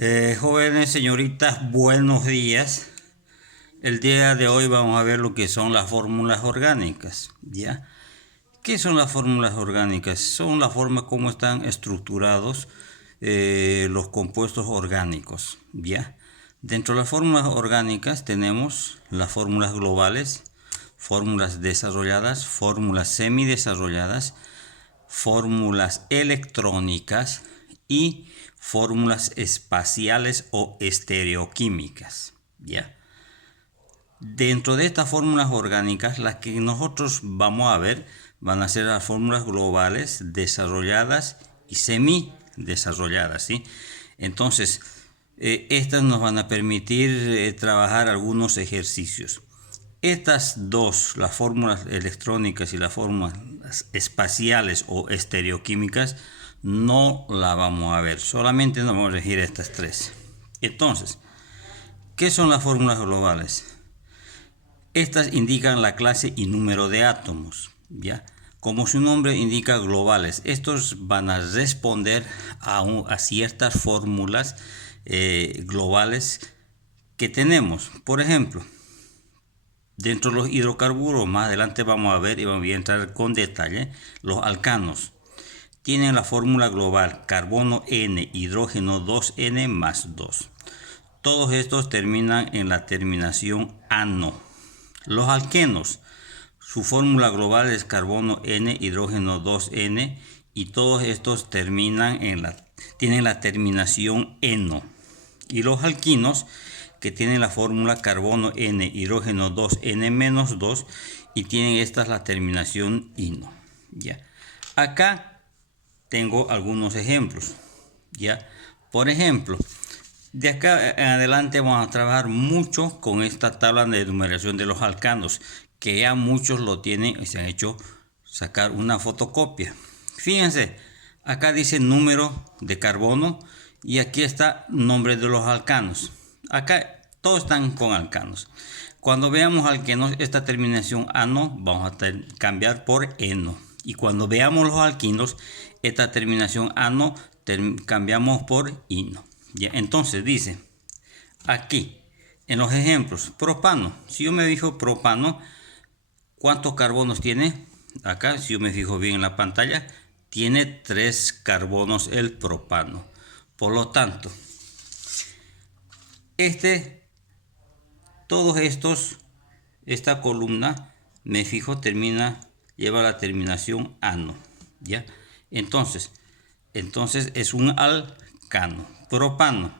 Jóvenes, señoritas, buenos días. El día de hoy vamos a ver lo que son las fórmulas orgánicas, ¿ya? ¿Qué son las fórmulas orgánicas? Son la forma como están estructurados los compuestos orgánicos, ¿ya? Dentro de las fórmulas orgánicas tenemos las fórmulas globales, fórmulas desarrolladas, fórmulas semidesarrolladas, fórmulas electrónicas y fórmulas espaciales o estereoquímicas, ¿ya? Dentro de estas fórmulas orgánicas, las que nosotros vamos a ver van a ser las fórmulas globales, desarrolladas y semidesarrolladas, ¿sí? Entonces, estas nos van a permitir trabajar algunos ejercicios. Estas dos, las fórmulas electrónicas y las fórmulas espaciales o estereoquímicas, no la vamos a ver, solamente nos vamos a elegir estas tres. Entonces, ¿qué son las fórmulas globales? Estas indican la clase y número de átomos, ¿ya? Como su nombre indica, globales. Estos van a responder a ciertas fórmulas globales que tenemos. Por ejemplo, dentro de los hidrocarburos, más adelante vamos a ver y vamos a entrar con detalle, los alcanos. Tienen la fórmula global carbono N, hidrógeno 2N más 2. Todos estos terminan en la terminación ano. Los alquenos, su fórmula global es carbono N, hidrógeno 2N y todos estos tienen la terminación eno. Y los alquinos, que tienen la fórmula carbono N, hidrógeno 2N menos 2 y tienen esta la terminación ino. ¿Ya? Acá tengo algunos ejemplos. ¿Ya? Por ejemplo, de acá en adelante vamos a trabajar mucho con esta tabla de enumeración de los alcanos, que ya muchos lo tienen y se han hecho sacar una fotocopia. Fíjense, acá dice número de carbono y aquí está nombre de los alcanos. Acá todos están con alcanos. Cuando veamos alquenos, esta terminación ano vamos a cambiar por eno. Y cuando veamos los alquinos, esta terminación ano cambiamos por ino. ¿Ya? Entonces dice aquí en los ejemplos, propano. Si yo me fijo propano, ¿cuántos carbonos tiene? Acá, si yo me fijo bien en la pantalla, tiene 3 carbonos el propano. Por lo tanto, todos estos, esta columna, me fijo, lleva la terminación ano, ¿ya? Entonces es un alcano, propano.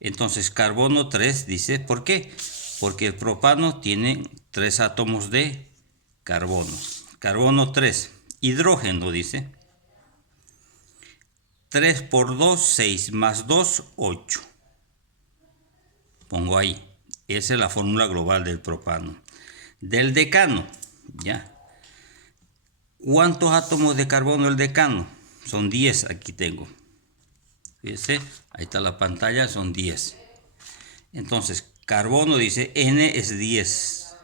Entonces carbono 3 dice, ¿por qué? Porque el propano tiene 3 átomos de carbono. Carbono 3, hidrógeno dice, 3 por 2, 6 más 2, 8. Pongo ahí. Esa es la fórmula global del propano. Del decano, ¿ya? ¿Cuántos átomos de carbono el decano? Son 10, aquí tengo. Fíjense, ahí está la pantalla, son 10. Entonces, carbono dice, N es 10.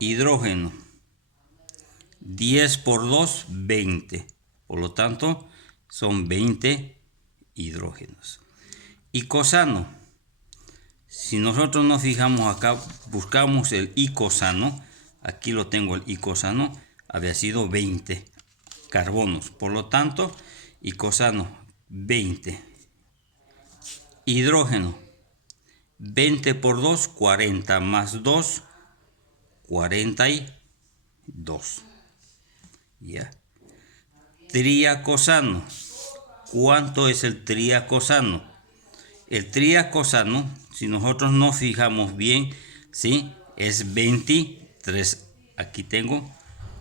Hidrógeno, 10 por 2, 20. Por lo tanto, son 20 hidrógenos. Icosano, si nosotros nos fijamos acá, buscamos el icosano, aquí lo tengo el icosano, había sido 20 carbonos. Por lo tanto, icosano 20. Hidrógeno, 20 por 2, 40 más 2, 42. ¿Ya? Triacosano, ¿cuánto es el triacosano? El triacosano, si nosotros nos fijamos bien, ¿sí? Es 23. Aquí tengo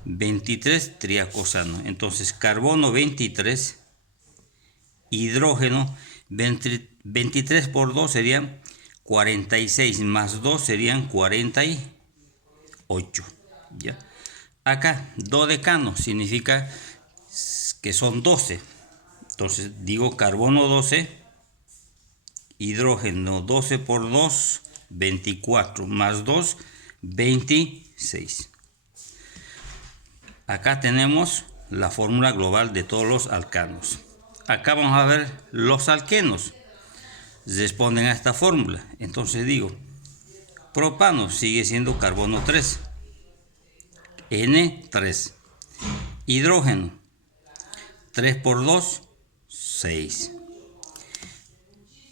23 triacosano. Entonces, carbono 23, hidrógeno 23 por 2 serían 46, más 2 serían 48. ¿Ya? Acá, dodecano significa que son 12. Entonces, digo carbono 12, hidrógeno 12 por 2, 24, más 2, 26. Acá tenemos la fórmula global de todos los alcanos. Acá vamos a ver los alquenos. responden a esta fórmula. Entonces digo, propano sigue siendo carbono 3, N3. Hidrógeno, 3 por 2, 6.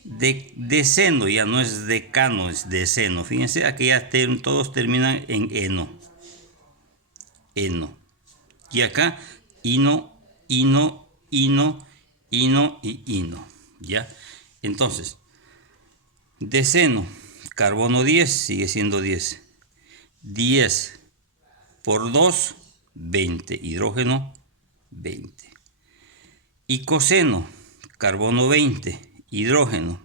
Deceno, ya no es decano, es deceno. Fíjense, aquí ya todos terminan en eno. Eno. Y acá, ino, ino, ino, ino y ino. ¿Ya? Entonces, deceno, carbono 10, sigue siendo 10. 10 por 2, 20. Hidrógeno, 20. Y coseno, carbono 20. Hidrógeno,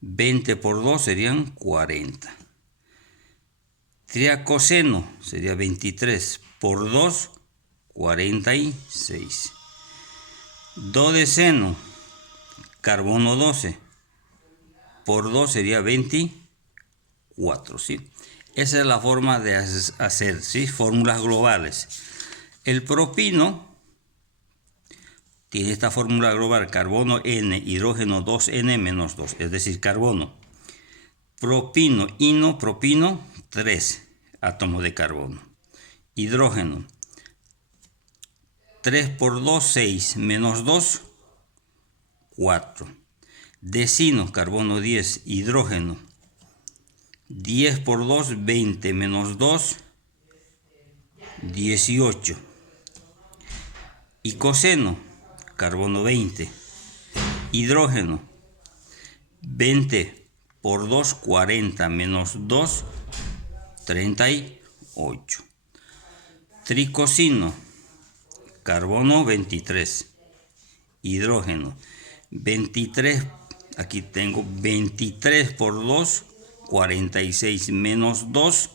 20 por 2 serían 40. Triacoseno sería 23 por 2, 46. Dodeceno, carbono 12 por 2 sería 24, ¿sí? Esa es la forma de hacer, ¿sí? Fórmulas globales. El propino tiene esta fórmula global: carbono N, hidrógeno 2N menos 2, es decir, carbono. Propino, ino, propino, 3 átomos de carbono. Hidrógeno, 3 por 2, 6, menos 2, 4. Decino, carbono 10, hidrógeno, 10 por 2, 20, menos 2, 18. Y coseno, carbono 20, hidrógeno, 20 por 2, 40, menos 2, 38. Tricosino, carbono 23, hidrógeno, 23, aquí tengo 23 por 2, 46, menos 2,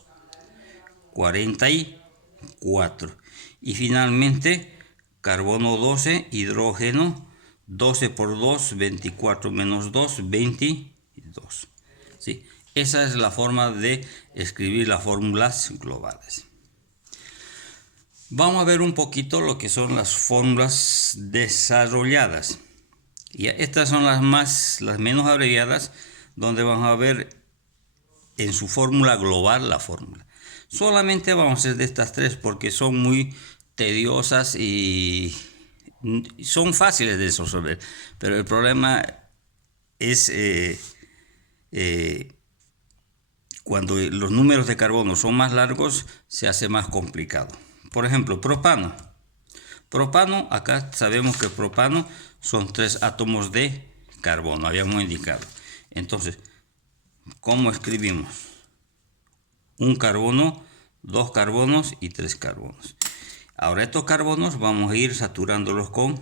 44. Y finalmente, carbono 12, hidrógeno, 12 por 2, 24 menos 2, 22. ¿Sí? Esa es la forma de escribir las fórmulas globales. Vamos a ver un poquito lo que son las fórmulas desarrolladas. Y estas son las menos abreviadas, donde vamos a ver en su fórmula global la fórmula. Solamente vamos a hacer de estas tres porque son muy tediosas y son fáciles de resolver, pero el problema es cuando los números de carbono son más largos, se hace más complicado. Por ejemplo, propano. Propano, acá sabemos que propano son 3 átomos de carbono, habíamos indicado. Entonces, ¿cómo escribimos? Un carbono, 2 carbonos y 3 carbonos. Ahora estos carbonos vamos a ir saturándolos con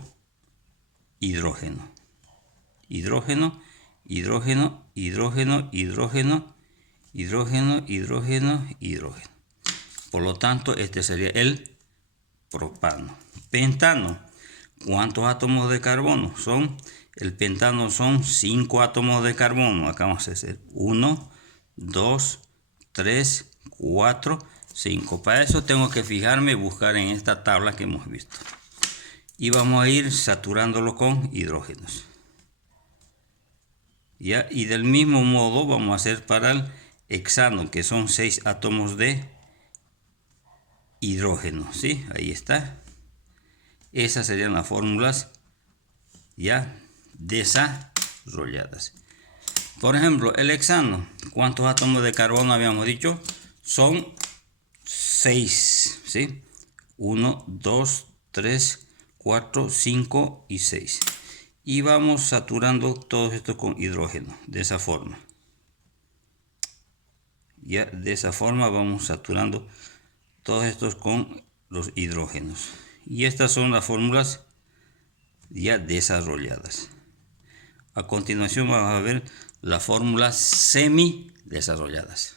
hidrógeno. Hidrógeno, hidrógeno, hidrógeno, hidrógeno, hidrógeno, hidrógeno, hidrógeno. Por lo tanto, este sería el propano. Pentano. ¿Cuántos átomos de carbono son? El pentano son 5 átomos de carbono. Acá vamos a hacer 1, 2, 3, 4, 5. Para eso tengo que fijarme y buscar en esta tabla que hemos visto. Y vamos a ir saturándolo con hidrógenos. ¿Ya? Y del mismo modo vamos a hacer para el hexano, que son 6 átomos de hidrógeno. ¿Sí? Ahí está. Esas serían las fórmulas ya desarrolladas. Por ejemplo, el hexano, ¿cuántos átomos de carbono habíamos dicho? Son 6, ¿sí? 1, 2, 3, 4, 5 y 6. Y vamos saturando todo esto con hidrógeno, de esa forma. Ya de esa forma vamos saturando todos estos con los hidrógenos. Y estas son las fórmulas ya desarrolladas. A continuación vamos a ver las fórmulas semi desarrolladas.